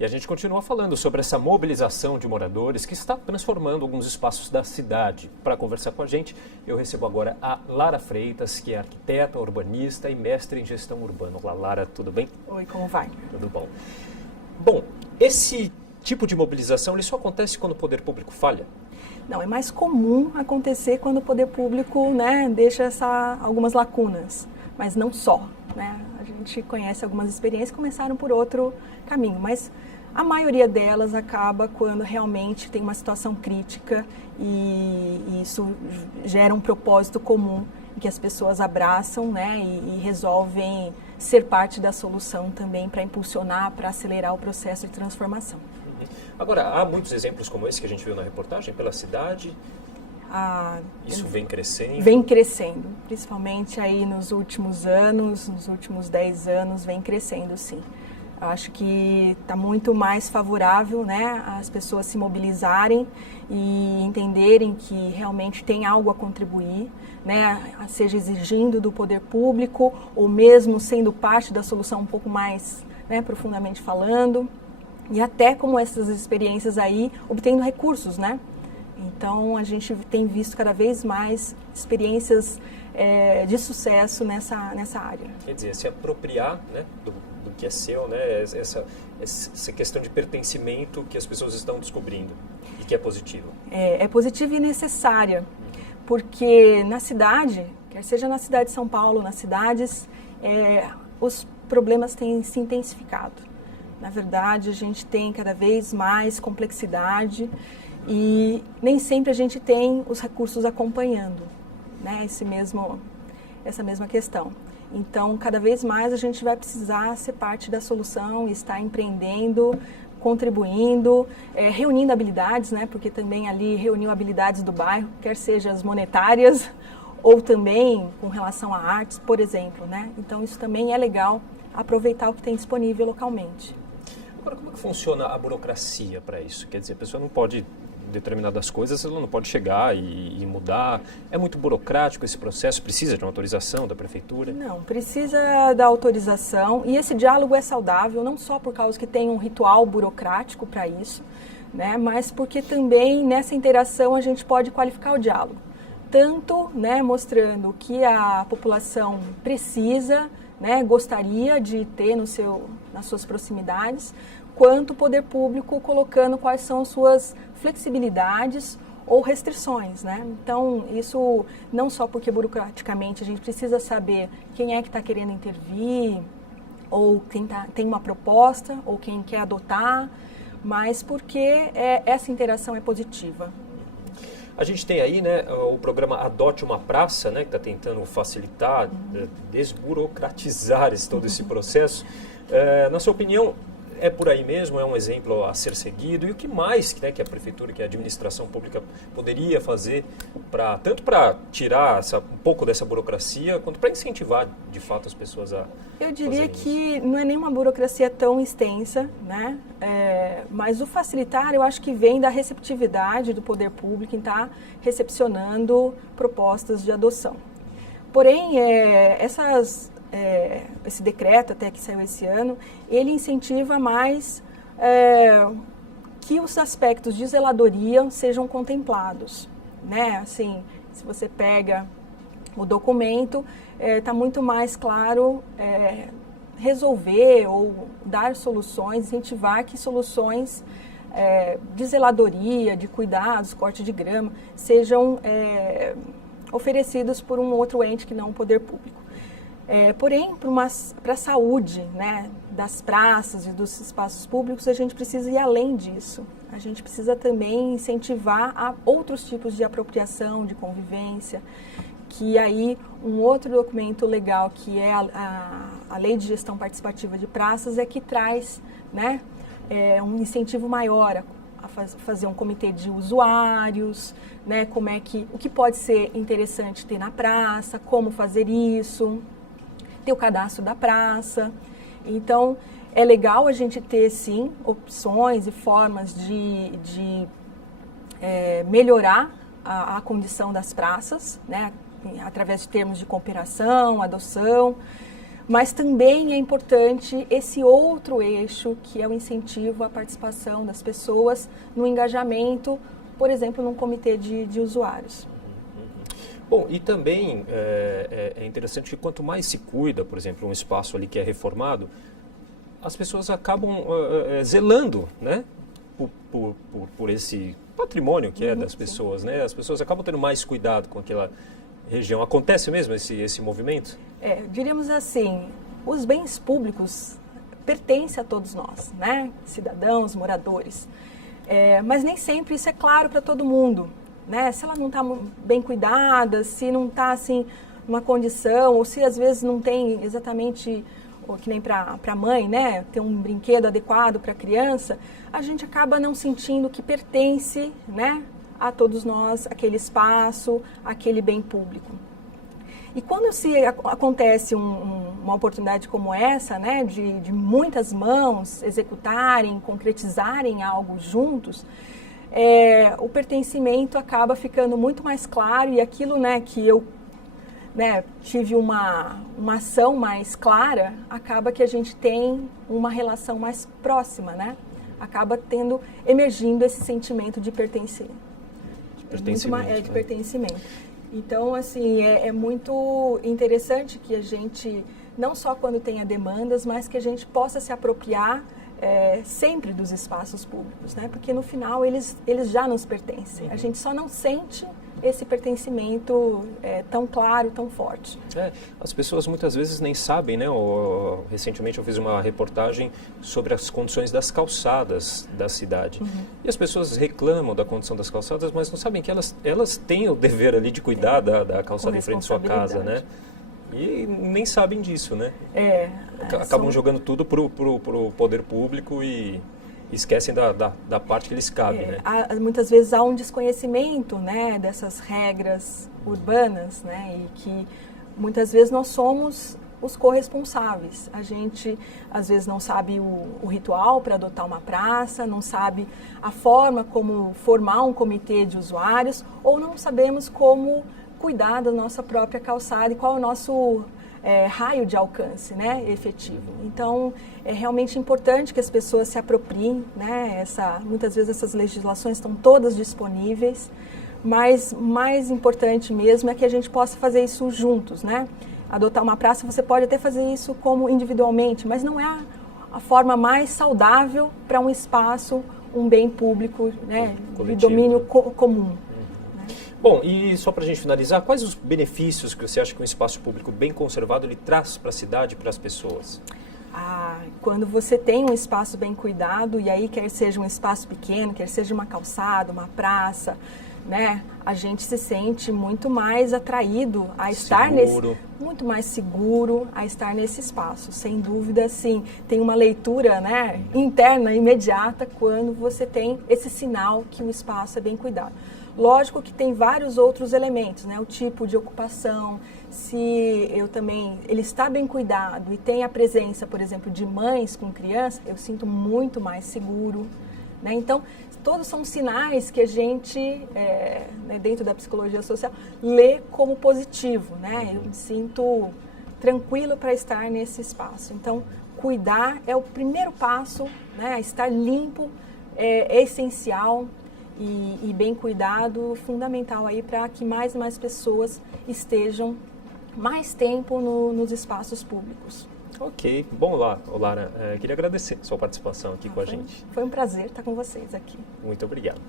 E a gente continua falando sobre essa mobilização de moradores que está transformando alguns espaços da cidade. Para conversar com a gente, eu recebo agora a Lara Freitas, que é arquiteta, urbanista e mestre em gestão urbana. Olá, Lara, tudo bem? Oi, como vai? Tudo bom. Bom, esse tipo de mobilização ele só acontece quando o poder público falha? Não, é mais comum acontecer quando o poder público, né, deixa algumas lacunas, mas não só. Né? A gente conhece algumas experiências que começaram por outro caminho, mas a maioria delas acaba quando realmente tem uma situação crítica e isso gera um propósito comum que as pessoas abraçam, né, e resolvem ser parte da solução também para impulsionar, para acelerar o processo de transformação. Agora, há muitos exemplos como esse que a gente viu na reportagem pela cidade? Isso vem crescendo? Vem crescendo, principalmente aí nos últimos anos, nos últimos 10 anos, vem crescendo sim. Eu acho que está muito mais favorável, né, as pessoas se mobilizarem e entenderem que realmente tem algo a contribuir, né, seja exigindo do poder público ou mesmo sendo parte da solução um pouco mais, né, profundamente falando, e até como essas experiências aí, obtendo recursos, né? Então a gente tem visto cada vez mais experiências de sucesso nessa área. Quer dizer, se apropriar, né, do que é seu, né, essa questão de pertencimento que as pessoas estão descobrindo e que é positivo. É positiva e necessária, porque na cidade, quer seja na cidade de São Paulo, nas cidades, os problemas têm se intensificado. Na verdade, a gente tem cada vez mais complexidade e nem sempre a gente tem os recursos acompanhando, né, essa mesma questão. Então, cada vez mais a gente vai precisar ser parte da solução, estar empreendendo, contribuindo, reunindo habilidades, né? Porque também ali reuniu habilidades do bairro, quer seja as monetárias ou também com relação a artes, por exemplo, né? Então, isso também é legal, aproveitar o que tem disponível localmente. Agora, como é que funciona a burocracia para isso? Quer dizer, a pessoa não pode determinadas coisas, ela não pode chegar e mudar. É muito burocrático esse processo? Precisa de uma autorização da prefeitura? Não, precisa da autorização e esse diálogo é saudável, não só por causa que tem um ritual burocrático para isso, né, mas porque também nessa interação a gente pode qualificar o diálogo. Tanto, né, mostrando o que a população precisa, né, gostaria de ter nas suas proximidades, quanto o poder público colocando quais são as suas flexibilidades ou restrições, né? Então, isso não só porque burocraticamente a gente precisa saber quem é que está querendo intervir, ou quem tem uma proposta, ou quem quer adotar, mas porque essa interação é positiva. A gente tem aí, né, o programa Adote uma Praça, né, que está tentando facilitar, desburocratizar todo esse processo. Na sua opinião, é por aí mesmo? É um exemplo a ser seguido? E o que mais, né, que a prefeitura, que a administração pública poderia fazer tanto para tirar um pouco dessa burocracia, quanto para incentivar, de fato, as pessoas a Eu diria que não é nenhuma burocracia tão extensa, né? Mas o facilitar, eu acho que vem da receptividade do poder público em estar recepcionando propostas de adoção. Porém, esse decreto até que saiu esse ano, ele incentiva mais que os aspectos de zeladoria sejam contemplados, né? Assim, se você pega o documento, está muito mais claro resolver ou dar soluções, incentivar que soluções de zeladoria, de cuidados, corte de grama, sejam oferecidos por um outro ente que não o poder público. Porém, para a saúde, né, das praças e dos espaços públicos, a gente precisa ir além disso. A gente precisa também incentivar a outros tipos de apropriação, de convivência, que aí um outro documento legal, que é a Lei de Gestão Participativa de Praças, é que traz, né, um incentivo maior a fazer um comitê de usuários, né, o que pode ser interessante ter na praça, como fazer isso, ter o cadastro da praça. Então, é legal a gente ter, sim, opções e formas de melhorar a condição das praças, né, através de termos de cooperação, adoção, Mas também é importante esse outro eixo, que é o incentivo à participação das pessoas no engajamento, por exemplo, num comitê de usuários. Bom, e também é interessante que quanto mais se cuida, por exemplo, um espaço ali que é reformado, as pessoas acabam zelando, né, por esse patrimônio que é das pessoas, né? As pessoas acabam tendo mais cuidado com aquela região. Acontece mesmo esse movimento? Diríamos assim, os bens públicos pertencem a todos nós, né? Cidadãos, moradores. Mas nem sempre isso é claro para todo mundo, né? Se ela não está bem cuidada, se não está assim numa condição, ou se às vezes não tem exatamente, ou que nem para a mãe, né? Ter um brinquedo adequado para a criança, a gente acaba não sentindo que pertence, né, a todos nós aquele espaço, aquele bem público. E quando acontece uma oportunidade como essa, né, de muitas mãos executarem, concretizarem algo juntos, o pertencimento acaba ficando muito mais claro, e aquilo, né, que eu, né, tive uma ação mais clara, acaba que a gente tem uma relação mais próxima, né? Acaba emergindo esse sentimento de pertencer. De pertencimento. Então, assim, é muito interessante que a gente, não só quando tenha demandas, mas que a gente possa se apropriar sempre dos espaços públicos, né? Porque no final eles já nos pertencem. A gente só não sente esse pertencimento tão claro, tão forte. As pessoas muitas vezes nem sabem, né? Recentemente eu fiz uma reportagem sobre as condições das calçadas da cidade. E as pessoas reclamam da condição das calçadas, mas não sabem que elas têm o dever ali de cuidar da calçada em frente à sua casa, né? E nem sabem disso, né? Acabam jogando tudo pro poder público e esquecem da parte que lhes cabe, né? Muitas vezes há um desconhecimento, né, dessas regras urbanas, né, e que muitas vezes nós somos os corresponsáveis. A gente, às vezes, não sabe o ritual para adotar uma praça, não sabe a forma como formar um comitê de usuários, ou não sabemos como cuidar da nossa própria calçada e qual é o nosso raio de alcance, né, efetivo. Então, é realmente importante que as pessoas se apropriem, né, muitas vezes essas legislações estão todas disponíveis, mas mais importante mesmo é que a gente possa fazer isso juntos, né? Adotar uma praça, você pode até fazer isso como individualmente, mas não é a forma mais saudável para um espaço, um bem público, né, de domínio comum. Bom, e só para a gente finalizar, quais os benefícios que você acha que um espaço público bem conservado ele traz para a cidade e para as pessoas? Quando você tem um espaço bem cuidado, e aí quer seja um espaço pequeno, quer seja uma calçada, uma praça, né, a gente se sente muito mais atraído a estar muito mais seguro a estar nesse espaço. Sem dúvida, sim, tem uma leitura, né, interna, imediata, quando você tem esse sinal que o espaço é bem cuidado. Lógico que tem vários outros elementos, né? O tipo de ocupação, se ele está bem cuidado e tem a presença, por exemplo, de mães com crianças, eu sinto muito mais seguro, né? Então, todos são sinais que a gente, né, dentro da psicologia social, lê como positivo, né? Eu me sinto tranquilo para estar nesse espaço. Então, cuidar é o primeiro passo, né? Estar limpo é essencial. E bem cuidado, fundamental aí para que mais e mais pessoas estejam mais tempo nos espaços públicos. Ok, bom, Lara, queria agradecer a sua participação aqui com a gente. Foi um prazer estar com vocês aqui. Muito obrigado.